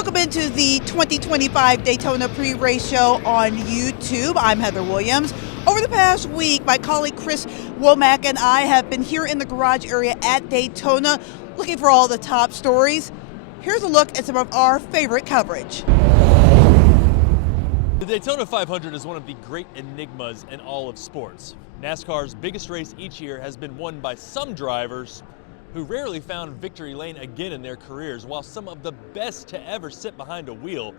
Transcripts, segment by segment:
Welcome into the 2025 Daytona pre-race show on YouTube. I'm Heather Williams. Over the past week, my colleague Chris Womack and I have been here in the garage area at Daytona looking for all the top stories. Here's a look at some of our favorite coverage. The Daytona 500 is one of the great enigmas in all of sports. NASCAR's biggest race each year has been won by some drivers who rarely found victory lane again in their careers, while some of the best to ever sit behind a wheel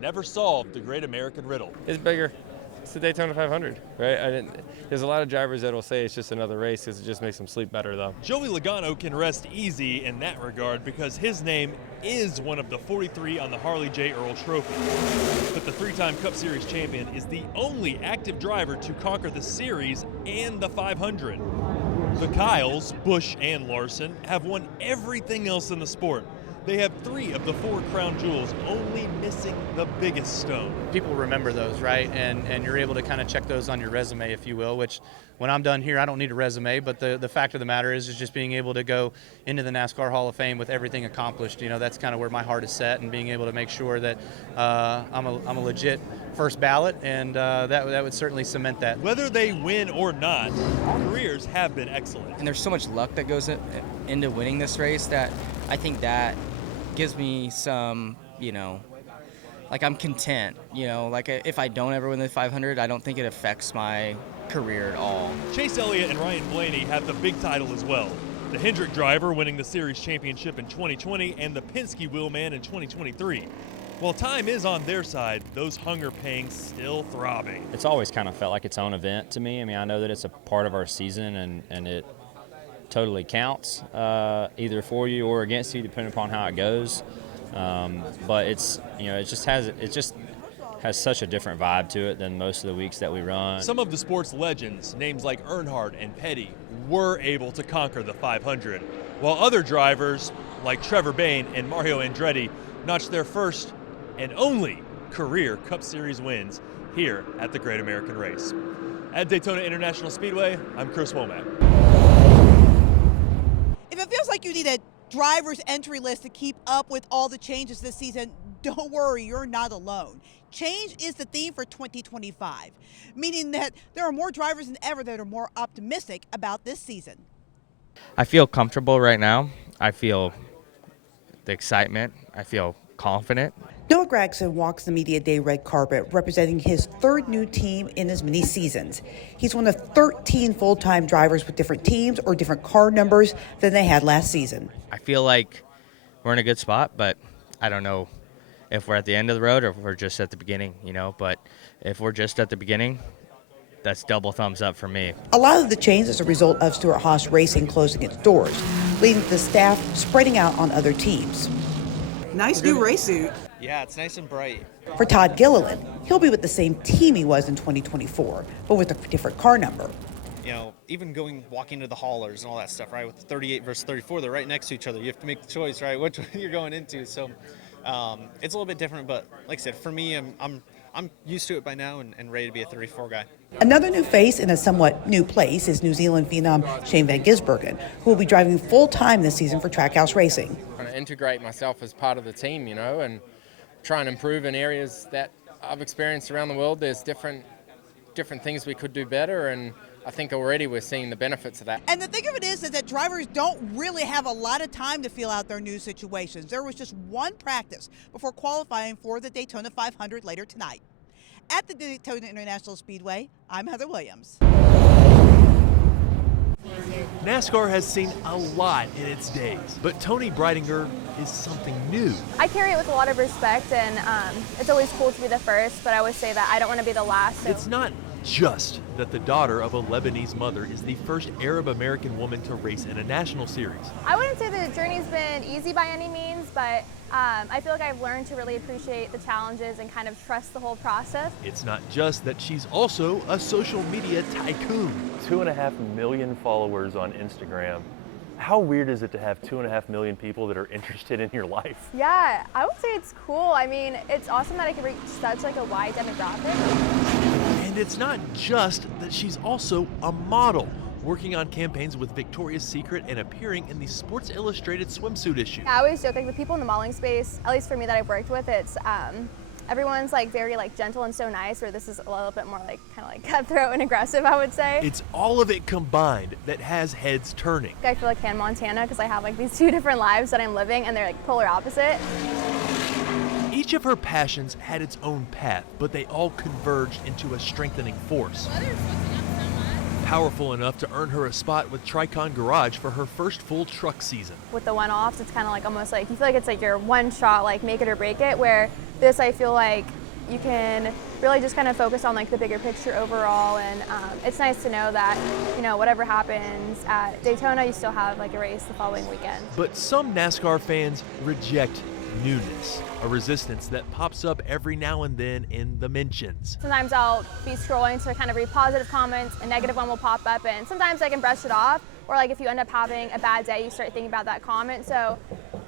never solved the great American riddle. It's bigger. It's the Daytona 500, right? There's a lot of drivers that will say it's just another race because it just makes them sleep better, though. Joey Logano can rest easy in that regard because his name is one of the 43 on the Harley J. Earl Trophy. But the three-time Cup Series champion is the only active driver to conquer the series and the 500. The Kyles, Busch, and Larson have won everything else in the sport. They have 3 of the 4 crown jewels, only missing the biggest stone. People remember those, right? And you're able to kind of check those on your resume, if you will, which when I'm done here, I don't need a resume, but the fact of the matter is just being able to go into the NASCAR Hall of Fame with everything accomplished. You know, that's kind of where my heart is set, and being able to make sure that I'm a legit first ballot, and that would certainly cement that. Whether they win or not, careers have been excellent. And there's so much luck that goes into winning this race that I think that gives me some, like I'm content, like if I don't ever win the 500, I don't think it affects my career at all. Chase Elliott and Ryan Blaney have the big title as well. The Hendrick driver winning the series championship in 2020 and the Penske wheelman in 2023. While time is on their side, those hunger pangs still throbbing. It's always kind of felt like its own event to me. I mean, I know that it's a part of our season and it totally counts, either for you or against you, depending upon how it goes. But it's, it just has such a different vibe to it than most of the weeks that we run. Some of the sport's legends, names like Earnhardt and Petty, were able to conquer the 500, while other drivers like Trevor Bayne and Mario Andretti notched their first and only career Cup Series wins here at the Great American Race. At Daytona International Speedway, I'm Chris Womack. If it feels like you need a driver's entry list to keep up with all the changes this season, don't worry, you're not alone. Change is the theme for 2025, meaning that there are more drivers than ever that are more optimistic about this season. I feel comfortable right now. I feel the excitement. I feel confident. Noah Gragson walks the media day red carpet representing his 3rd new team in as many seasons. He's one of 13 full-time drivers with different teams or different car numbers than they had last season. I feel like we're in a good spot, but I don't know if we're at the end of the road or if we're just at the beginning, but if we're just at the beginning, that's double thumbs up for me. A lot of the change is a result of Stewart-Haas Racing closing its doors, leading to the staff spreading out on other teams. Nice new race suit. Yeah, it's nice and bright. For Todd Gilliland, he'll be with the same team he was in 2024, but with a different car number. Even walking to the haulers and all that stuff, right? With the 38 versus 34, they're right next to each other. You have to make the choice, right? Which one you're going into. So it's a little bit different, but like I said, for me, I'm used to it by now and ready to be a 34 guy. Another new face in a somewhat new place is New Zealand phenom Shane Van Gisbergen, who will be driving full-time this season for Trackhouse Racing. Trying to integrate myself as part of the team, and try and improve in areas that I've experienced around the world. There's different things we could do better, and I think already we're seeing the benefits of that. And the thing of it is that drivers don't really have a lot of time to feel out their new situations. There was just one practice before qualifying for the Daytona 500 later tonight. At the Daytona International Speedway, I'm Heather Williams. NASCAR has seen a lot in its days, but Tony Breidinger is something new. I carry it with a lot of respect, and it's always cool to be the first, but I always say that I don't want to be the last. So. It's not just that the daughter of a Lebanese mother is the first Arab-American woman to race in a national series. I wouldn't say the journey's been easy by any means, but I feel like I've learned to really appreciate the challenges and kind of trust the whole process. It's not just that she's also a social media tycoon. 2.5 million followers on Instagram. How weird is it to have 2.5 million people that are interested in your life? Yeah, I would say it's cool. I mean, it's awesome that I can reach such a wide demographic. And it's not just that she's also a model. working on campaigns with Victoria's Secret and appearing in the Sports Illustrated swimsuit issue. I always joke, like the people in the modeling space, at least for me that I've worked with, it's everyone's like very like gentle and so nice, where this is a little bit more like kind of like cutthroat and aggressive, I would say. It's all of it combined that has heads turning. I feel like Hannah Montana because I have like these two different lives that I'm living and they're like polar opposite. Each of her passions had its own path, but they all converged into a strengthening force. Powerful enough to earn her a spot with Tricon Garage for her first full truck season. With the one-offs, it's kind of like almost like you feel like it's like your one shot, like make it or break it, where this I feel like you can really just kind of focus on like the bigger picture overall, and it's nice to know that, you know, whatever happens at Daytona, you still have like a race the following weekend. But some NASCAR fans reject newness, a resistance that pops up every now and then in the mentions. Sometimes I'll be scrolling to kind of read positive comments, a negative one will pop up, and sometimes I can brush it off, or like if you end up having a bad day, you start thinking about that comment. So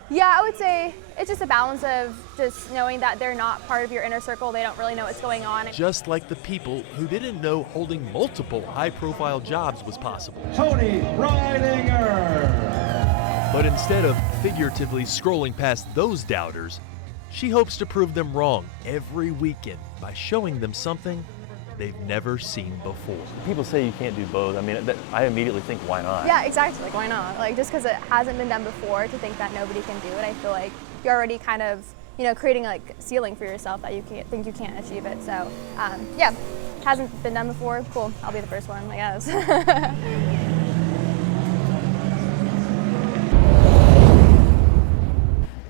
yeah, I would say it's just a balance of just knowing that they're not part of your inner circle, they don't really know what's going on. Just like the people who didn't know holding multiple high-profile jobs was possible. Tony Reidinger. But instead of figuratively scrolling past those doubters, she hopes to prove them wrong every weekend by showing them something they've never seen before. People say you can't do both. I mean, I immediately think, why not? Yeah, exactly. Like, why not? Like, just because it hasn't been done before, to think that nobody can do it, I feel like you're already kind of, you know, creating like a ceiling for yourself that you can't think you can't achieve it. So, yeah, hasn't been done before. Cool. I'll be the first one, I guess.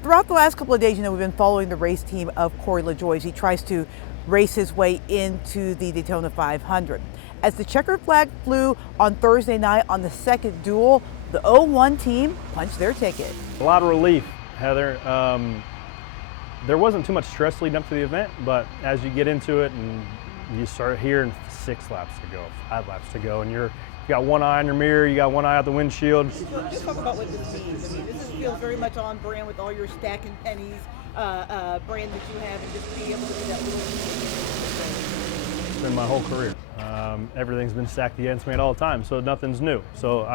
Throughout the last couple of days, you know, we've been following the race team of Corey LaJoie as he tries to race his way into the Daytona 500. As the checkered flag flew on Thursday night on the second duel, the 0-1 team punched their ticket. A lot of relief, Heather. There wasn't too much stress leading up to the event, but as you get into it and you start hearing 6 laps to go, 5 laps to go, and you got one eye on your mirror, you got one eye out the windshield. Just talk about what this means. I mean, this feels very much on brand with all your stacking pennies brand that you have, and just being able to do that little. It's been my whole career. Everything's been stacked against me at all times, so nothing's new. So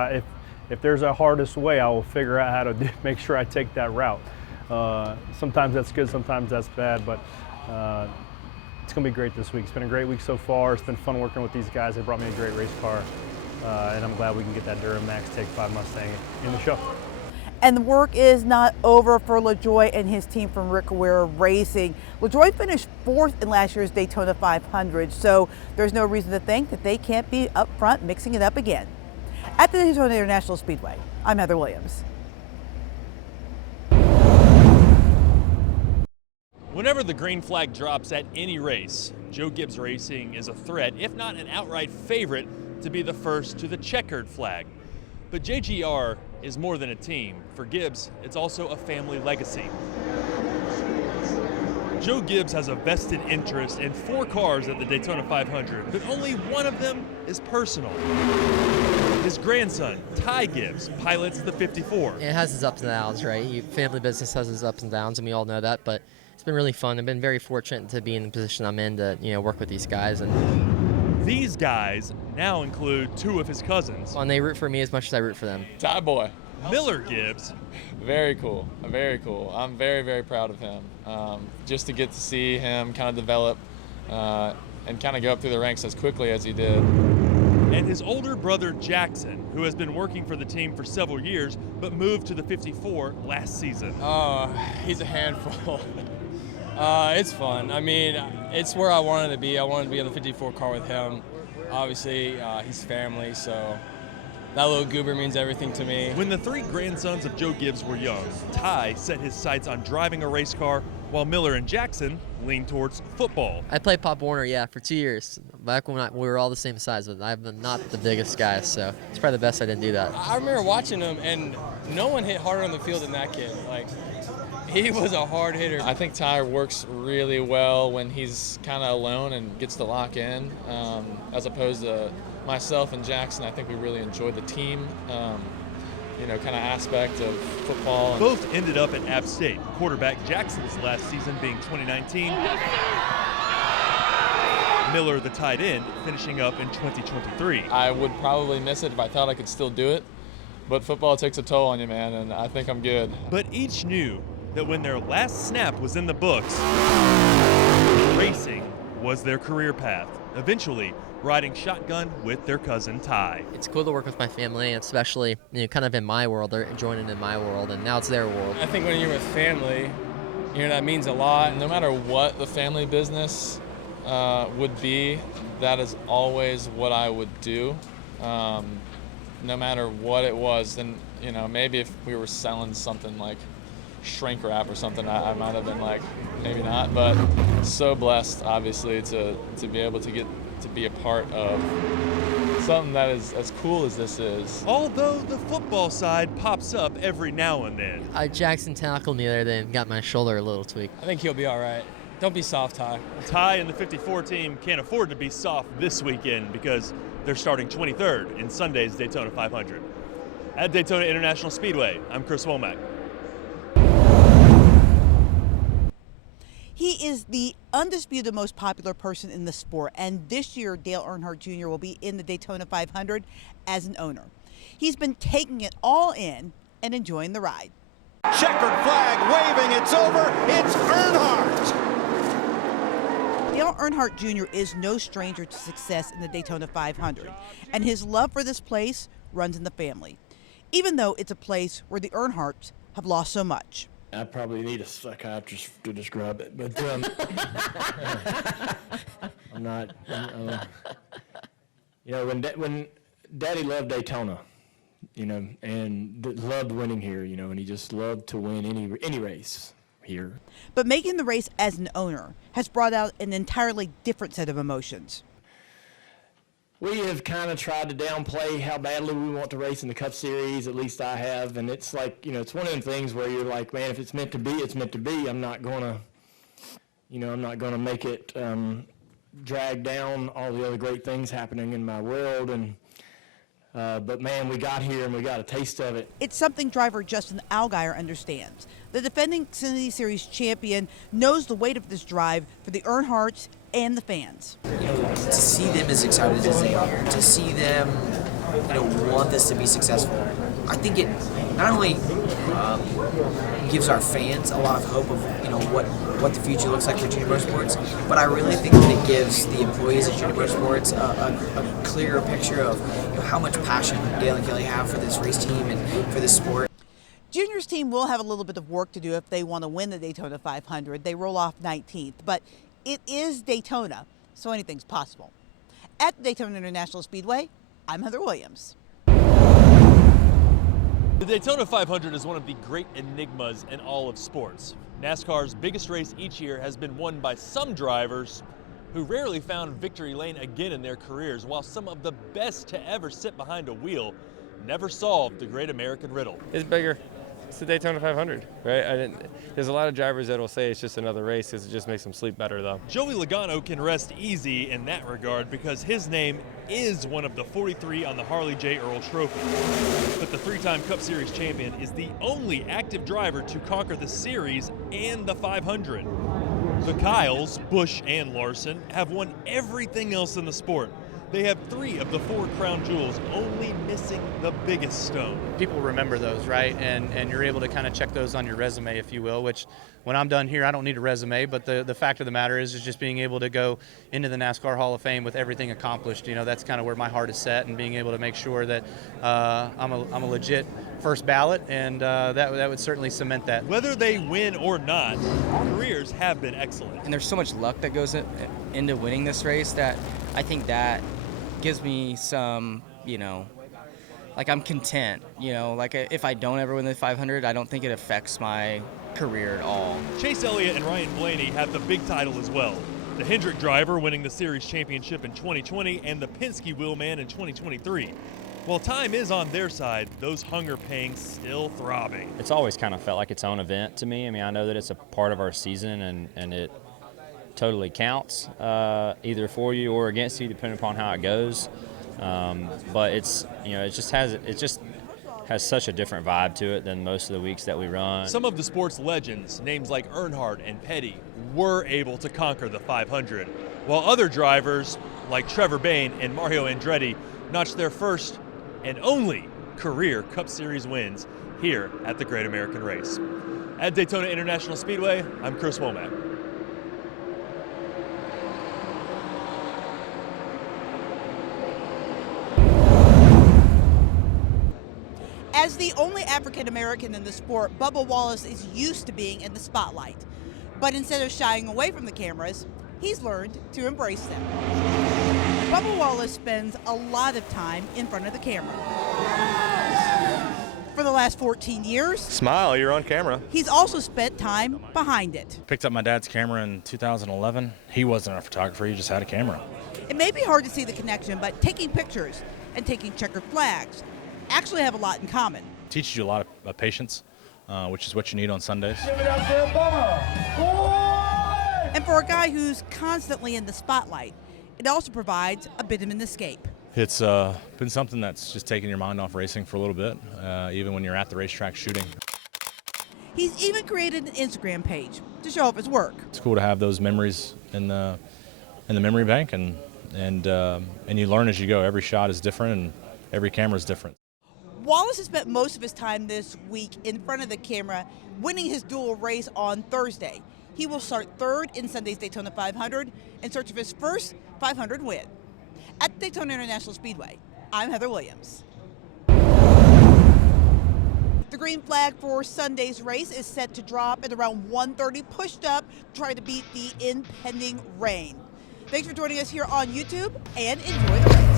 if there's a hardest way, I will figure out how to make sure I take that route. Sometimes that's good, sometimes that's bad, but it's going to be great this week. It's been a great week so far. It's been fun working with these guys. They brought me a great race car, and I'm glad we can get that Durham Max Take 5 Mustang in the show. And the work is not over for LaJoie and his team from Rick Ware Racing. LaJoie finished 4th in last year's Daytona 500, so there's no reason to think that they can't be up front mixing it up again. At the Daytona International Speedway, I'm Heather Williams. Whenever the green flag drops at any race, Joe Gibbs Racing is a threat, if not an outright favorite, to be the first to the checkered flag. But JGR is more than a team. For Gibbs, it's also a family legacy. Joe Gibbs has a vested interest in 4 cars at the Daytona 500, but only one of them is personal. His grandson, Ty Gibbs, pilots the 54. It has its ups and downs, right? Family business has its ups and downs, and we all know that, but it's been really fun. I've been very fortunate to be in the position I'm in to, work with these guys. And these guys now include 2 of his cousins. and they root for me as much as I root for them. Ty boy. Miller Gibbs. Very cool, very cool. I'm very, very proud of him. Just to get to see him kind of develop and kind of go up through the ranks as quickly as he did. And his older brother Jackson, who has been working for the team for several years, but moved to the 54 last season. He's a handful. It's fun. I mean, it's where I wanted to be. I wanted to be on the 54 car with him. Obviously, he's family, so that little goober means everything to me. When the 3 grandsons of Joe Gibbs were young, Ty set his sights on driving a race car, while Miller and Jackson leaned towards football. I played Pop Warner, for 2 years. Back when we were all the same size, but I'm not the biggest guy, so it's probably the best I didn't do that. I remember watching him, and no one hit harder on the field than that kid. Like, he was a hard hitter. I think Ty works really well when he's kind of alone and gets to lock in, as opposed to myself and Jackson. I think we really enjoyed the team, kind of aspect of football. Both ended up at App State. Quarterback Jackson's last season being 2019. Miller, the tight end, finishing up in 2023. I would probably miss it if I thought I could still do it, but football takes a toll on you, man, and I think I'm good. But each knew that when their last snap was in the books, racing was their career path, eventually riding shotgun with their cousin Ty. It's cool to work with my family, especially kind of in my world. They're joining in my world, and now it's their world. I think when you're with family, that means a lot. No matter what the family business would be, that is always what I would do. No matter what it was, then maybe if we were selling something like shrink wrap or something, I might have been like, maybe not. But so blessed, obviously, to be able to get to be a part of something that is as cool as this is. Although the football side pops up every now and then. Jackson tackled me the other day and got my shoulder a little tweaked. I think he'll be all right. Don't be soft, Ty. Ty and the 54 team can't afford to be soft this weekend because they're starting 23rd in Sunday's Daytona 500. At Daytona International Speedway, I'm Chris Womack. He is the undisputed most popular person in the sport, and this year Dale Earnhardt Jr. will be in the Daytona 500 as an owner. He's been taking it all in and enjoying the ride. Checkered flag waving, it's over, it's Earnhardt! Dale Earnhardt Jr. is no stranger to success in the Daytona 500, and his love for this place runs in the family, even though it's a place where the Earnhardts have lost so much. I probably need a psychiatrist to describe it, but I'm not. When Daddy loved Daytona, and loved winning here, and he just loved to win any race here. But making the race as an owner has brought out an entirely different set of emotions. We have kind of tried to downplay how badly we want to race in the Cup Series, at least I have, and it's like, it's one of them things where you're like, man, if it's meant to be, it's meant to be. I'm not going to make it drag down all the other great things happening in my world, but man, we got here and we got a taste of it. It's something driver Justin Allgaier understands. The defending Xfinity Series champion knows the weight of this drive for the Earnhardts and the fans. To see them as excited as they are, to see them, want this to be successful, I think it not only gives our fans a lot of hope of, what the future looks like for Junior Motorsports, but I really think that it gives the employees at Junior Motorsports a clearer picture of how much passion Dale and Kelly have for this race team and for this sport. Junior's team will have a little bit of work to do if they want to win the Daytona 500. They roll off 19th, but it is Daytona, so anything's possible. At the Daytona International Speedway, I'm Heather Williams. The Daytona 500 is one of the great enigmas in all of sports. NASCAR's biggest race each year has been won by some drivers who rarely found victory lane again in their careers, while some of the best to ever sit behind a wheel never solved the great American riddle. It's bigger. It's the Daytona 500, right? There's a lot of drivers that will say it's just another race because it just makes them sleep better, though. Joey Logano can rest easy in that regard because his name is one of the 43 on the Harley J. Earl Trophy. But the three-time Cup Series champion is the only active driver to conquer the series and the 500. The Kyles, Busch, and Larson have won everything else in the sport. They have 3 of the 4 crown jewels, only missing the biggest stone. People remember those, right? And you're able to kind of check those on your resume, if you will, which when I'm done here, I don't need a resume, but the fact of the matter is just being able to go into the NASCAR Hall of Fame with everything accomplished. That's kind of where my heart is set, and being able to make sure that I'm a legit first ballot, and that would certainly cement that. Whether they win or not, careers have been excellent. And there's so much luck that goes into winning this race that I think that gives me some, like I'm content, like if I don't ever win the 500, I don't think it affects my career at all. Chase Elliott and Ryan Blaney have the big title as well. The Hendrick driver winning the series championship in 2020 and the Penske wheelman in 2023. While time is on their side, those hunger pangs still throbbing. It's always kind of felt like its own event to me. I know that it's a part of our season and it totally counts, either for you or against you, depending upon how it goes. But it's, it just has such a different vibe to it than most of the weeks that we run. Some of the sport's legends, names like Earnhardt and Petty, were able to conquer the 500. while other drivers like Trevor Bayne and Mario Andretti notched their first and only career Cup Series wins here at the Great American Race. At Daytona International Speedway, I'm Chris Womack. As the only African American in the sport, Bubba Wallace is used to being in the spotlight. But instead of shying away from the cameras, he's learned to embrace them. Bubba Wallace spends a lot of time in front of the camera. For the last 14 years, Smile, you're on camera. he's also spent time behind it. Picked up my dad's camera in 2011. He wasn't a photographer, he just had a camera. It may be hard to see the connection, but taking pictures and taking checkered flags actually have a lot in common. Teaches you a lot of patience, which is what you need on Sundays. And for a guy who's constantly in the spotlight, it also provides a bit of an escape. It's been something that's just taken your mind off racing for a little bit, even when you're at the racetrack shooting. He's even created an Instagram page to show off his work. It's cool to have those memories in the memory bank, and you learn as you go. Every shot is different, and every camera is different. Wallace has spent most of his time this week in front of the camera, winning his dual race on Thursday. He will start third in Sunday's Daytona 500 in search of his first 500 win. At Daytona International Speedway, I'm Heather Williams. The green flag for Sunday's race is set to drop at around 1:30, pushed up to try to beat the impending rain. Thanks for joining us here on YouTube, and enjoy the race.